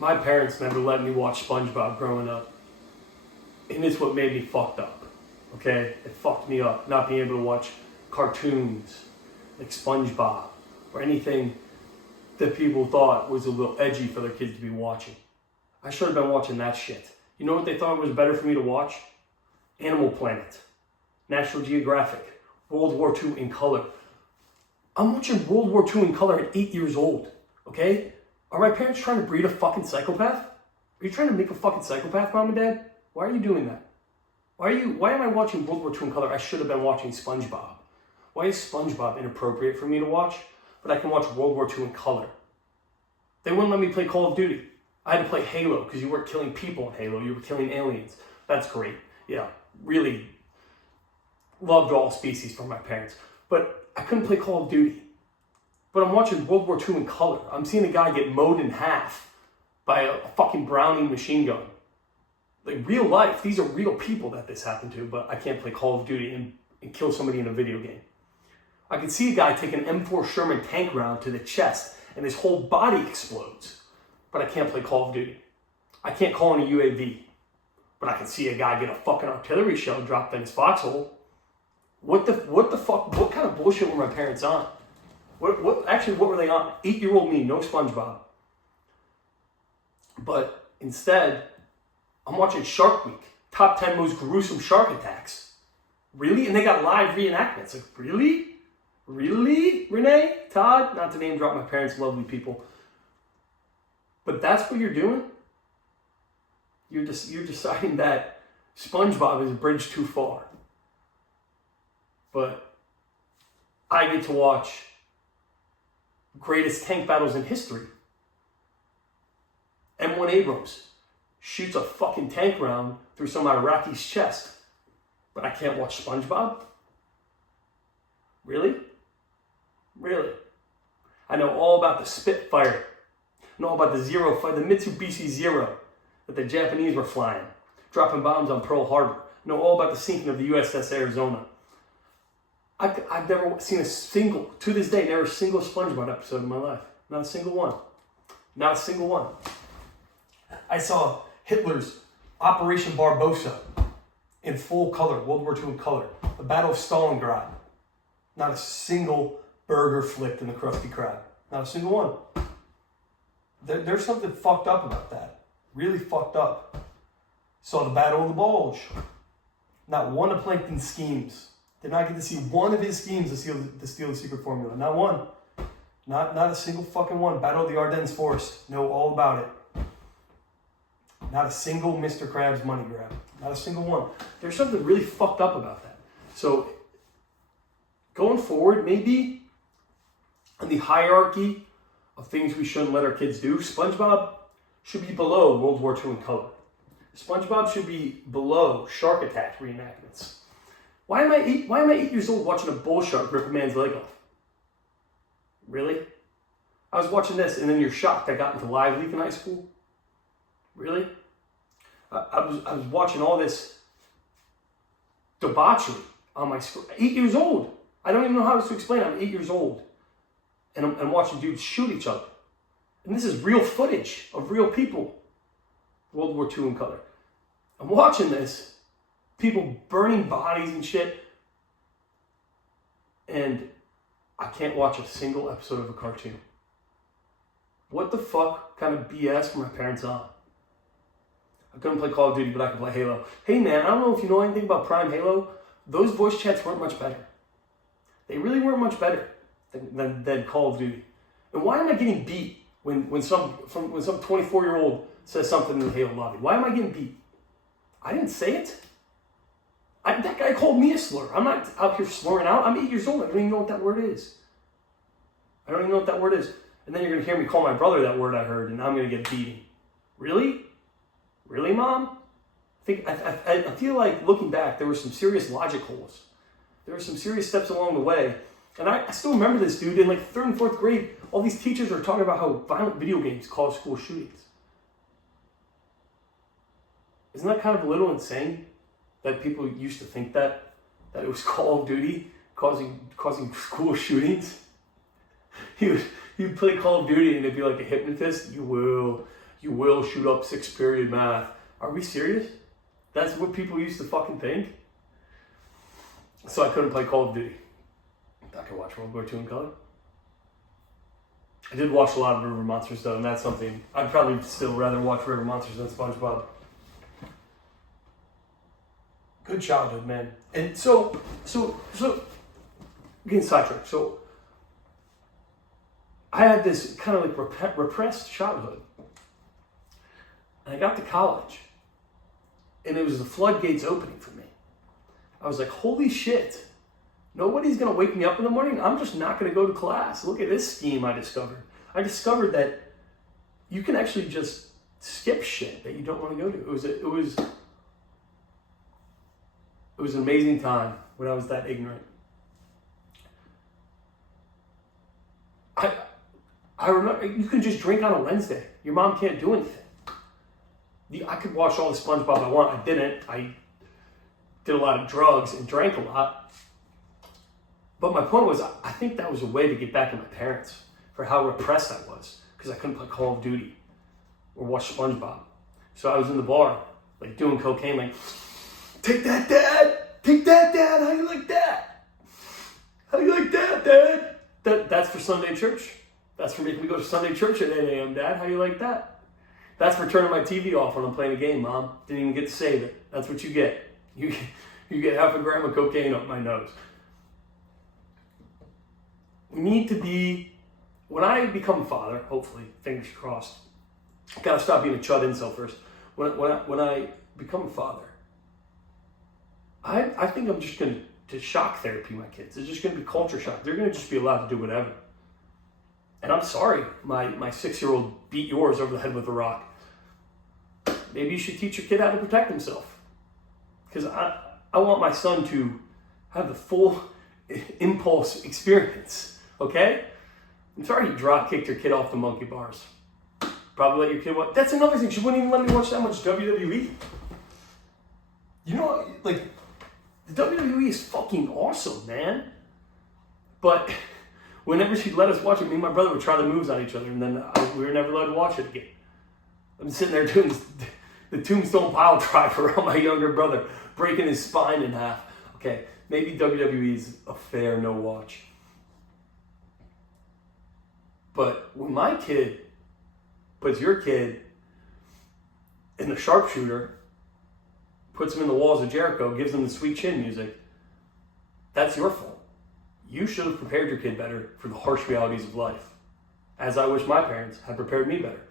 My parents never let me watch SpongeBob growing up. And it's what made me fucked up. Okay? It fucked me up not being able to watch cartoons like SpongeBob or anything that people thought was a little edgy for their kids to be watching. I should have been watching that shit. You know what they thought was better for me to watch? Animal Planet, National Geographic, World War II in color. I'm watching World War II in color at 8 years old, okay? Are my parents trying to breed a fucking psychopath? Are you trying to make a fucking psychopath, Mom and Dad? Why are you doing that? Why am I watching World War II in color? I should have been watching SpongeBob. Why is SpongeBob inappropriate for me to watch, but I can watch World War II in color? They wouldn't let me play Call of Duty. I had to play Halo because you weren't killing people in Halo, you were killing aliens. That's great. Yeah, really loved all species from my parents. But I couldn't play Call of Duty. But I'm watching World War II in color. I'm seeing a guy get mowed in half by a fucking Browning machine gun. Like real life, these are real people that this happened to, but I can't play Call of Duty and kill somebody in a video game. I can see a guy take an M4 Sherman tank round to the chest and his whole body explodes, but I can't play Call of Duty. I can't call in a UAV, but I can see a guy get a fucking artillery shell dropped in his foxhole. What the fuck, what kind of bullshit were my parents on? What were they on? 8-year-old me, no SpongeBob. But instead, I'm watching Shark Week, top 10 most gruesome shark attacks. Really? And they got live reenactments. Like, really? Really, Renee? Todd? Not to name drop my parents, lovely people. But that's what you're doing? You're deciding that SpongeBob is a bridge too far. But I get to watch greatest tank battles in history. M1 Abrams shoots a fucking tank round through some Iraqi's chest. But I can't watch SpongeBob? Really? Really? I know all about the Spitfire. I know all about the the Mitsubishi Zero that the Japanese were flying, dropping bombs on Pearl Harbor. I know all about the sinking of the USS Arizona. I've never seen to this day, never a single SpongeBob episode in my life. Not a single one. Not a single one. I saw Hitler's Operation Barbarossa in full color, World War II in color. The Battle of Stalingrad. Not a single burger flicked in the Krusty Krab. Not a single one. There's something fucked up about that. Really fucked up. Saw the Battle of the Bulge. Not one of Plankton's schemes. Did not get to see one of his schemes to steal the secret formula. Not one. Not a single fucking one. Battle of the Ardennes Forest. Know all about it. Not a single Mr. Krabs money grab. Not a single one. There's something really fucked up about that. So, going forward, maybe in the hierarchy of things we shouldn't let our kids do, SpongeBob should be below World War II in color. SpongeBob should be below shark attack reenactments. Why am I 8 years old watching a bull shark rip a man's leg off? Really? I was watching this and then you're shocked I got into Live Leak in high school? Really? I was watching all this debauchery on my screen. 8 years old. I don't even know how else to explain it. I'm 8 years old. And I'm watching dudes shoot each other. And this is real footage of real people. World War II in color. I'm watching this. People burning bodies and shit. And I can't watch a single episode of a cartoon. What the fuck kind of BS were my parents on? I couldn't play Call of Duty, but I could play Halo. Hey man, I don't know if you know anything about Prime Halo. Those voice chats weren't much better. They really weren't much better than Call of Duty. And why am I getting beat when some 24-year-old says something in the Halo lobby? Why am I getting beat? I didn't say it. That guy called me a slur. I'm not out here slurring out. I'm 8 years old. I don't even know what that word is. I don't even know what that word is. And then you're going to hear me call my brother that word I heard, and I'm going to get beaten. Really? Really, Mom? I feel like, looking back, there were some serious logic holes. There were some serious steps along the way. And I still remember this, dude. In like 3rd and 4th grade, all these teachers are talking about how violent video games cause school shootings. Isn't that kind of a little insane? That people used to think that it was Call of Duty causing school shootings. You'd play Call of Duty and it'd be like a hypnotist. You You will shoot up 6th period math. Are we serious? That's what people used to fucking think? So I couldn't play Call of Duty. I could watch World War II in color. I did watch a lot of River Monsters though, and that's something I'd probably still rather watch River Monsters than SpongeBob. Good childhood, man. And so getting sidetracked. So I had this kind of like repressed childhood. And I got to college, and it was the floodgates opening for me. I was like, holy shit. Nobody's going to wake me up in the morning. I'm just not going to go to class. Look at this scheme I discovered. I discovered that you can actually just skip shit that you don't want to go to. It was an amazing time when I was that ignorant. I remember, you can just drink on a Wednesday. Your mom can't do anything. I could watch all the SpongeBob I want. I didn't. I did a lot of drugs and drank a lot. But my point was, I think that was a way to get back at my parents for how repressed I was, because I couldn't play Call of Duty or watch SpongeBob. So I was in the bar, like doing cocaine, like, take that, Dad! Take that, Dad! How you like that? How you like that, Dad? That's for Sunday church. That's for making me go to Sunday church at 8 a.m., Dad. How you like that? That's for turning my TV off when I'm playing a game, Mom. Didn't even get to save it. That's what you get. You get half a gram of cocaine up my nose. We need to be, when I become a father, hopefully, fingers crossed, I gotta stop being a chud incel first. When I become a father, I think I'm just going to shock therapy my kids. It's just going to be culture shock. They're going to just be allowed to do whatever. And I'm sorry, my 6-year-old beat yours over the head with a rock. Maybe you should teach your kid how to protect himself. Because I want my son to have the full impulse experience, okay? I'm sorry you drop kicked your kid off the monkey bars. Probably let your kid watch. That's another thing. She wouldn't even let me watch that much WWE. You know, like, the WWE is fucking awesome, man. But whenever she'd let us watch it, me and my brother would try the moves on each other, and then we were never allowed to watch it again. I'm sitting there doing the tombstone pile driver on my younger brother, breaking his spine in half. Okay, maybe WWE is a fair no watch. But when my kid puts your kid in the sharpshooter, puts him in the walls of Jericho, gives him the sweet chin music, that's your fault. You should have prepared your kid better for the harsh realities of life, as I wish my parents had prepared me better.